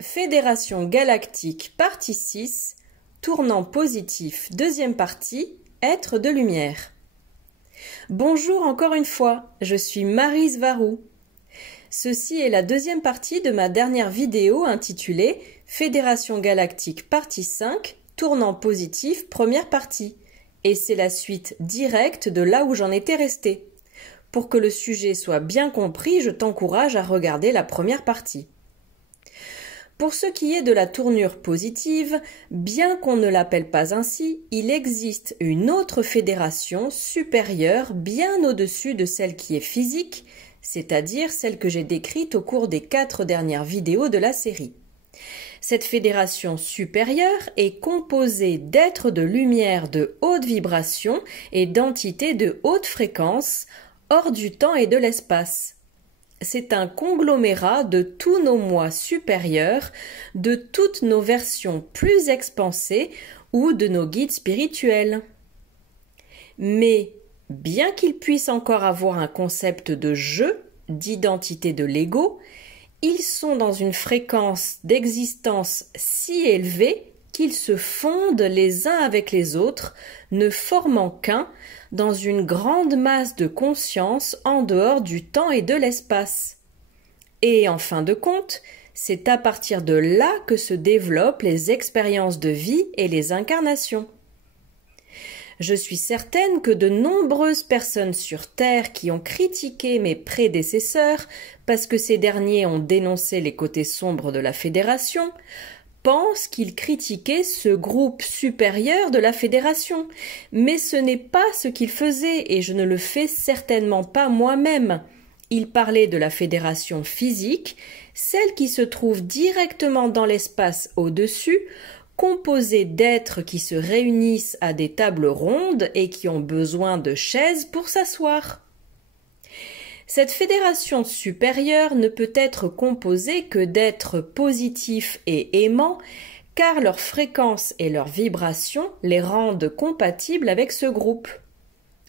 Fédération galactique, partie 6, tournant positif, deuxième partie, être de lumière. Bonjour encore une fois, je suis Maryse Varou. Ceci est la deuxième partie de ma dernière vidéo intitulée Fédération galactique, partie 5, tournant positif, première partie. Et c'est la suite directe de là où j'en étais restée. Pour que le sujet soit bien compris, je t'encourage à regarder la première partie. Pour ce qui est de la tournure positive, bien qu'on ne l'appelle pas ainsi, il existe une autre fédération supérieure bien au-dessus de celle qui est physique, c'est-à-dire celle que j'ai décrite au cours des 4 dernières vidéos de la série. Cette fédération supérieure est composée d'êtres de lumière de haute vibration et d'entités de haute fréquence, hors du temps et de l'espace. C'est un conglomérat de tous nos moi supérieurs, de toutes nos versions plus expansées ou de nos guides spirituels. Mais, bien qu'ils puissent encore avoir un concept de jeu, d'identité de l'ego, ils sont dans une fréquence d'existence si élevée qu'ils se fondent les uns avec les autres, ne formant qu'un, dans une grande masse de conscience en dehors du temps et de l'espace. Et en fin de compte, c'est à partir de là que se développent les expériences de vie et les incarnations. Je suis certaine que de nombreuses personnes sur Terre qui ont critiqué mes prédécesseurs parce que ces derniers ont dénoncé les côtés sombres de la Fédération, pensent qu'ils critiquaient ce groupe supérieur de la Fédération. Mais ce n'est pas ce qu'ils faisaient et je ne le fais certainement pas moi-même. Ils parlaient de la Fédération physique, celle qui se trouve directement dans l'espace au-dessus, composée d'êtres qui se réunissent à des tables rondes et qui ont besoin de chaises pour s'asseoir. Cette fédération supérieure ne peut être composée que d'êtres positifs et aimants, car leur fréquence et leur vibration les rendent compatibles avec ce groupe.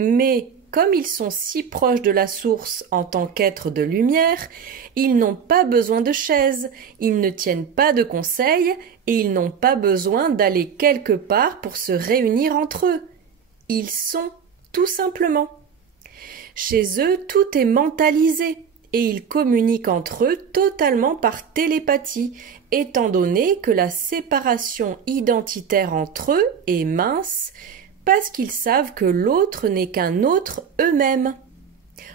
Mais, comme ils sont si proches de la source en tant qu'êtres de lumière, ils n'ont pas besoin de chaises, ils ne tiennent pas de conseils et ils n'ont pas besoin d'aller quelque part pour se réunir entre eux. Ils sont tout simplement. Chez eux, tout est mentalisé et ils communiquent entre eux totalement par télépathie, étant donné que la séparation identitaire entre eux est mince parce qu'ils savent que l'autre n'est qu'un autre eux-mêmes.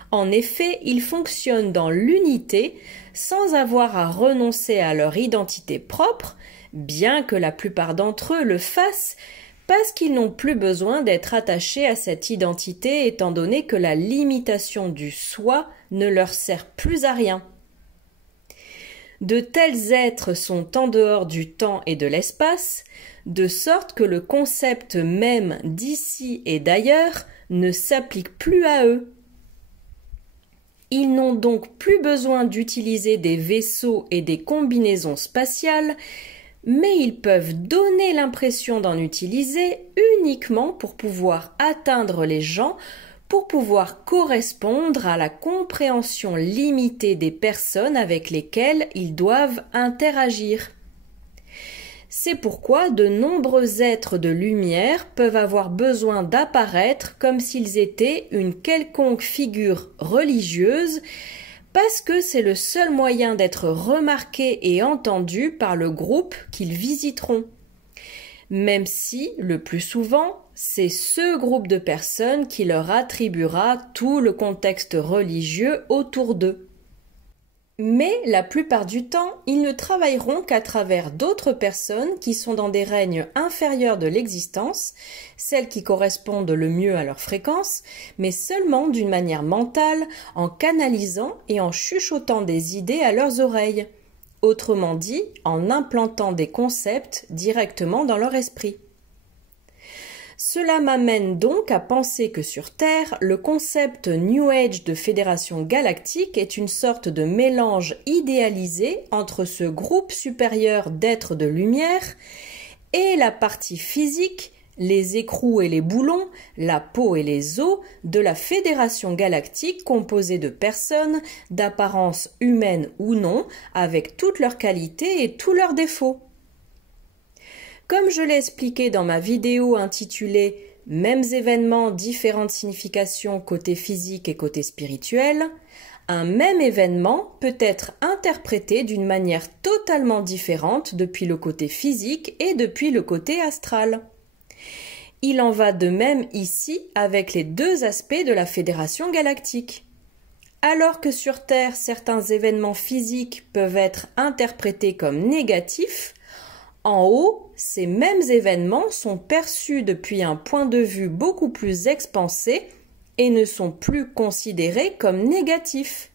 En effet, ils fonctionnent dans l'unité sans avoir à renoncer à leur identité propre, bien que la plupart d'entre eux le fassent, parce qu'ils n'ont plus besoin d'être attachés à cette identité étant donné que la limitation du soi ne leur sert plus à rien. De tels êtres sont en dehors du temps et de l'espace, de sorte que le concept même d'ici et d'ailleurs ne s'applique plus à eux. Ils n'ont donc plus besoin d'utiliser des vaisseaux et des combinaisons spatiales, mais ils peuvent donner l'impression d'en utiliser uniquement pour pouvoir atteindre les gens, pour pouvoir correspondre à la compréhension limitée des personnes avec lesquelles ils doivent interagir. C'est pourquoi de nombreux êtres de lumière peuvent avoir besoin d'apparaître comme s'ils étaient une quelconque figure religieuse, parce que c'est le seul moyen d'être remarqués et entendus par le groupe qu'ils visiteront. Même si, le plus souvent, c'est ce groupe de personnes qui leur attribuera tout le contexte religieux autour d'eux. Mais la plupart du temps, ils ne travailleront qu'à travers d'autres personnes qui sont dans des règnes inférieurs de l'existence, celles qui correspondent le mieux à leur fréquence, mais seulement d'une manière mentale, en canalisant et en chuchotant des idées à leurs oreilles. Autrement dit, en implantant des concepts directement dans leur esprit. Cela m'amène donc à penser que sur Terre, le concept New Age de fédération galactique est une sorte de mélange idéalisé entre ce groupe supérieur d'êtres de lumière et la partie physique, les écrous et les boulons, la peau et les os de la Fédération galactique composée de personnes d'apparence humaine ou non, avec toutes leurs qualités et tous leurs défauts. Comme je l'ai expliqué dans ma vidéo intitulée « Mêmes événements, différentes significations côté physique et côté spirituel », un même événement peut être interprété d'une manière totalement différente depuis le côté physique et depuis le côté astral. Il en va de même ici avec les deux aspects de la Fédération galactique. Alors que sur Terre, certains événements physiques peuvent être interprétés comme négatifs, en haut, ces mêmes événements sont perçus depuis un point de vue beaucoup plus expansé et ne sont plus considérés comme négatifs,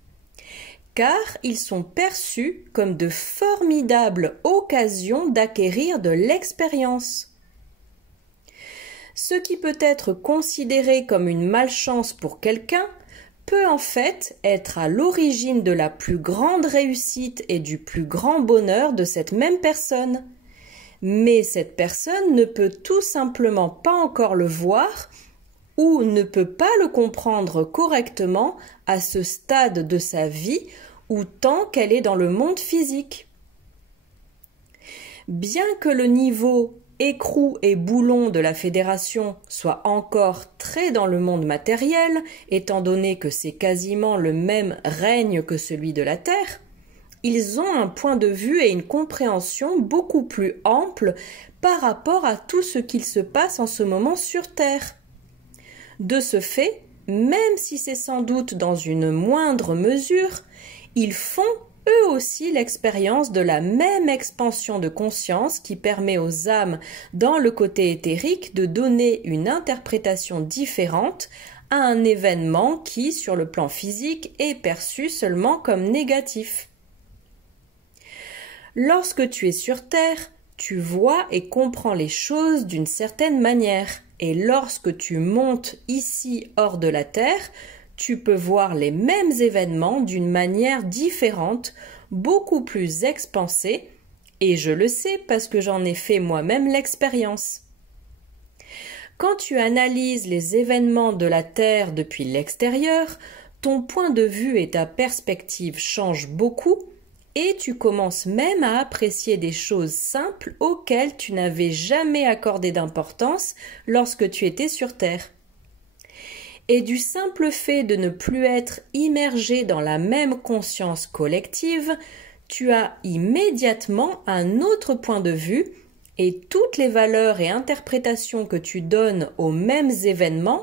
car ils sont perçus comme de formidables occasions d'acquérir de l'expérience. Ce qui peut être considéré comme une malchance pour quelqu'un peut en fait être à l'origine de la plus grande réussite et du plus grand bonheur de cette même personne. Mais cette personne ne peut tout simplement pas encore le voir ou ne peut pas le comprendre correctement à ce stade de sa vie ou tant qu'elle est dans le monde physique. Bien que le niveau écrou et boulon de la Fédération soit encore très dans le monde matériel, étant donné que c'est quasiment le même règne que celui de la Terre, ils ont un point de vue et une compréhension beaucoup plus ample par rapport à tout ce qu'il se passe en ce moment sur Terre. De ce fait, même si c'est sans doute dans une moindre mesure, ils font eux aussi l'expérience de la même expansion de conscience qui permet aux âmes dans le côté éthérique de donner une interprétation différente à un événement qui, sur le plan physique, est perçu seulement comme négatif. Lorsque tu es sur Terre, tu vois et comprends les choses d'une certaine manière, et lorsque tu montes ici hors de la Terre, tu peux voir les mêmes événements d'une manière différente, beaucoup plus expansée, et je le sais parce que j'en ai fait moi-même l'expérience. Quand tu analyses les événements de la Terre depuis l'extérieur, ton point de vue et ta perspective changent beaucoup, et tu commences même à apprécier des choses simples auxquelles tu n'avais jamais accordé d'importance lorsque tu étais sur Terre. Et du simple fait de ne plus être immergé dans la même conscience collective, tu as immédiatement un autre point de vue et toutes les valeurs et interprétations que tu donnes aux mêmes événements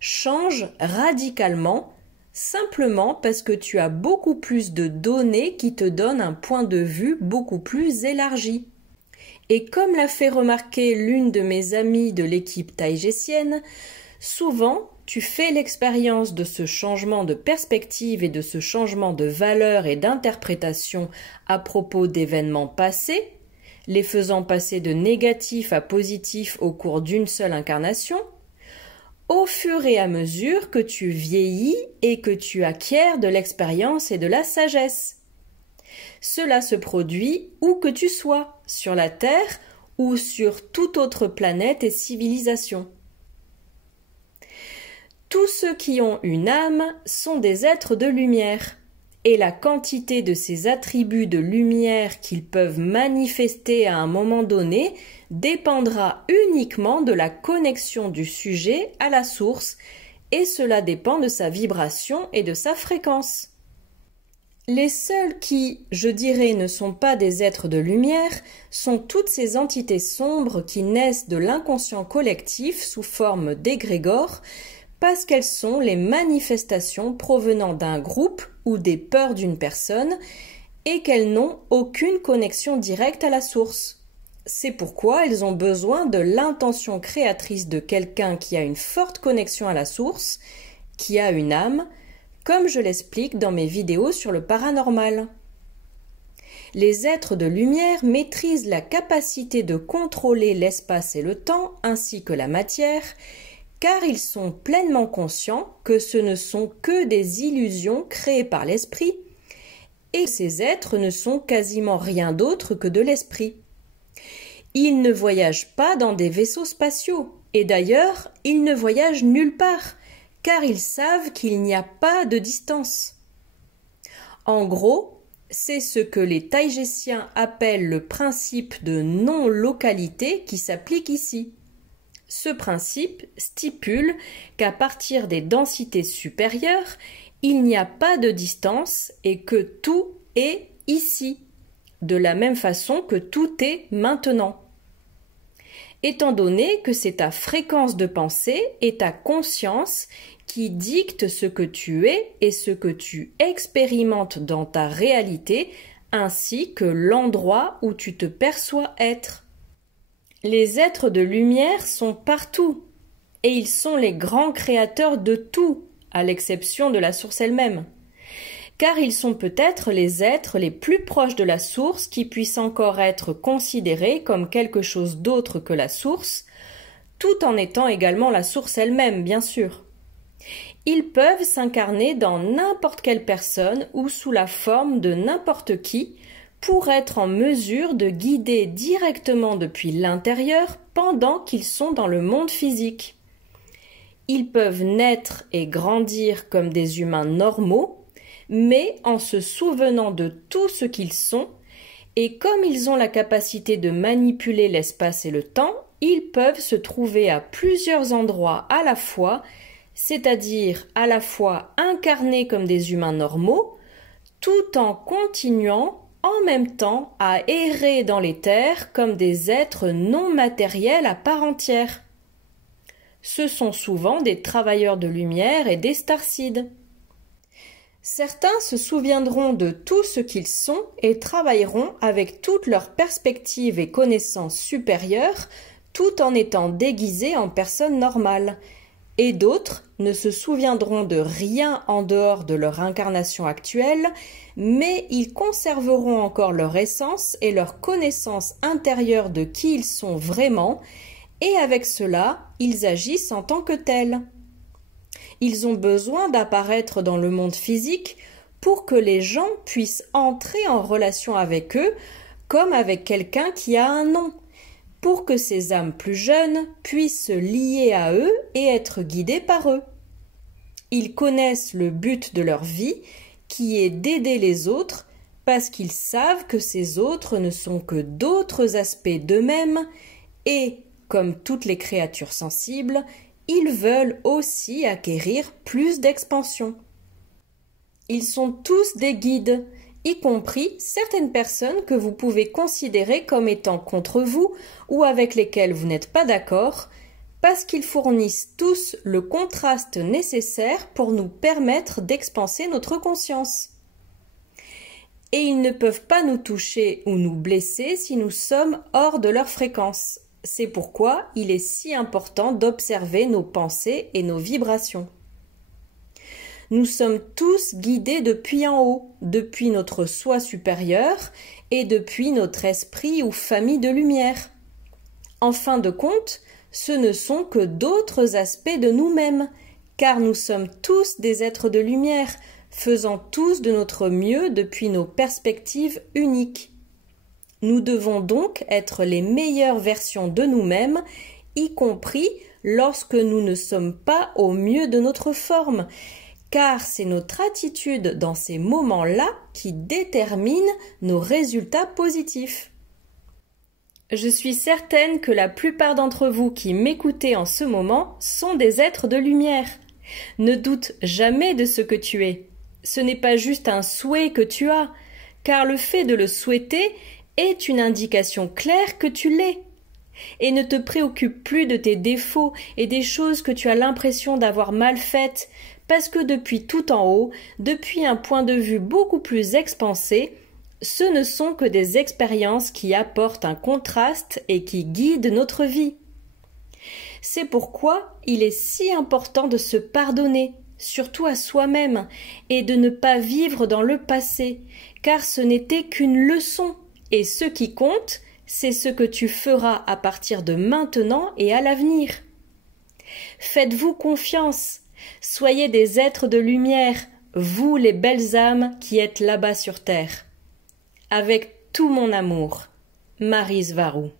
changent radicalement, simplement parce que tu as beaucoup plus de données qui te donnent un point de vue beaucoup plus élargi. Et comme l'a fait remarquer l'une de mes amies de l'équipe taïgésienne, souvent tu fais l'expérience de ce changement de perspective et de ce changement de valeur et d'interprétation à propos d'événements passés, les faisant passer de négatif à positif au cours d'une seule incarnation, au fur et à mesure que tu vieillis et que tu acquiers de l'expérience et de la sagesse. Cela se produit où que tu sois, sur la Terre ou sur toute autre planète et civilisation. Tous ceux qui ont une âme sont des êtres de lumière, et la quantité de ces attributs de lumière qu'ils peuvent manifester à un moment donné dépendra uniquement de la connexion du sujet à la source, et cela dépend de sa vibration et de sa fréquence. Les seuls qui, je dirais, ne sont pas des êtres de lumière sont toutes ces entités sombres qui naissent de l'inconscient collectif sous forme d'égrégores, parce qu'elles sont les manifestations provenant d'un groupe ou des peurs d'une personne et qu'elles n'ont aucune connexion directe à la source. C'est pourquoi elles ont besoin de l'intention créatrice de quelqu'un qui a une forte connexion à la source, qui a une âme, comme je l'explique dans mes vidéos sur le paranormal. Les êtres de lumière maîtrisent la capacité de contrôler l'espace et le temps ainsi que la matière, car ils sont pleinement conscients que ce ne sont que des illusions créées par l'esprit, et ces êtres ne sont quasiment rien d'autre que de l'esprit. Ils ne voyagent pas dans des vaisseaux spatiaux, Et d'ailleurs, ils ne voyagent nulle part, car ils savent qu'il n'y a pas de distance. En gros, c'est ce que les taïgésiens appellent le principe de non-localité qui s'applique ici. Ce principe stipule qu'à partir des densités supérieures, il n'y a pas de distance et que tout est ici, de la même façon que tout est maintenant. Étant donné que c'est ta fréquence de pensée et ta conscience qui dictent ce que tu es et ce que tu expérimentes dans ta réalité, ainsi que l'endroit où tu te perçois être. Les êtres de lumière sont partout, et ils sont les grands créateurs de tout, à l'exception de la source elle-même. Car ils sont peut-être les êtres les plus proches de la source qui puissent encore être considérés comme quelque chose d'autre que la source, tout en étant également la source elle-même, bien sûr. Ils peuvent s'incarner dans n'importe quelle personne ou sous la forme de n'importe qui pour être en mesure de guider directement depuis l'intérieur pendant qu'ils sont dans le monde physique. Ils peuvent naître et grandir comme des humains normaux, mais en se souvenant de tout ce qu'ils sont, et comme ils ont la capacité de manipuler l'espace et le temps, ils peuvent se trouver à plusieurs endroits à la fois, c'est-à-dire à la fois incarnés comme des humains normaux, tout en continuant en même temps à errer dans les terres comme des êtres non matériels à part entière. Ce sont souvent des travailleurs de lumière et des starseeds. Certains se souviendront de tout ce qu'ils sont et travailleront avec toutes leurs perspectives et connaissances supérieures tout en étant déguisés en personnes normales. Et d'autres ne se souviendront de rien en dehors de leur incarnation actuelle, mais ils conserveront encore leur essence et leur connaissance intérieure de qui ils sont vraiment, et avec cela, ils agissent en tant que tels. Ils ont besoin d'apparaître dans le monde physique pour que les gens puissent entrer en relation avec eux comme avec quelqu'un qui a un nom, pour que ces âmes plus jeunes puissent se lier à eux et être guidées par eux. Ils connaissent le but de leur vie, qui est d'aider les autres, parce qu'ils savent que ces autres ne sont que d'autres aspects d'eux-mêmes, et, comme toutes les créatures sensibles, ils veulent aussi acquérir plus d'expansion. Ils sont tous des guides, y compris certaines personnes que vous pouvez considérer comme étant contre vous ou avec lesquelles vous n'êtes pas d'accord, parce qu'ils fournissent tous le contraste nécessaire pour nous permettre d'expanser notre conscience. Et ils ne peuvent pas nous toucher ou nous blesser si nous sommes hors de leur fréquence. C'est pourquoi il est si important d'observer nos pensées et nos vibrations. Nous sommes tous guidés depuis en haut, depuis notre soi supérieur et depuis notre esprit ou famille de lumière. En fin de compte, ce ne sont que d'autres aspects de nous-mêmes, car nous sommes tous des êtres de lumière, faisant tous de notre mieux depuis nos perspectives uniques. Nous devons donc être les meilleures versions de nous-mêmes, y compris lorsque nous ne sommes pas au mieux de notre forme, car c'est notre attitude dans ces moments-là qui détermine nos résultats positifs. Je suis certaine que la plupart d'entre vous qui m'écoutez en ce moment sont des êtres de lumière. Ne doute jamais de ce que tu es. Ce n'est pas juste un souhait que tu as, car le fait de le souhaiter est une indication claire que tu l'es. Et ne te préoccupe plus de tes défauts et des choses que tu as l'impression d'avoir mal faites, parce que depuis tout en haut, depuis un point de vue beaucoup plus expansé, ce ne sont que des expériences qui apportent un contraste et qui guident notre vie. C'est pourquoi il est si important de se pardonner, surtout à soi-même, et de ne pas vivre dans le passé, car ce n'était qu'une leçon, et ce qui compte, c'est ce que tu feras à partir de maintenant et à l'avenir. Faites-vous confiance. Soyez des êtres de lumière, vous les belles âmes qui êtes là-bas sur terre. Avec tout mon amour, Maryse Varou.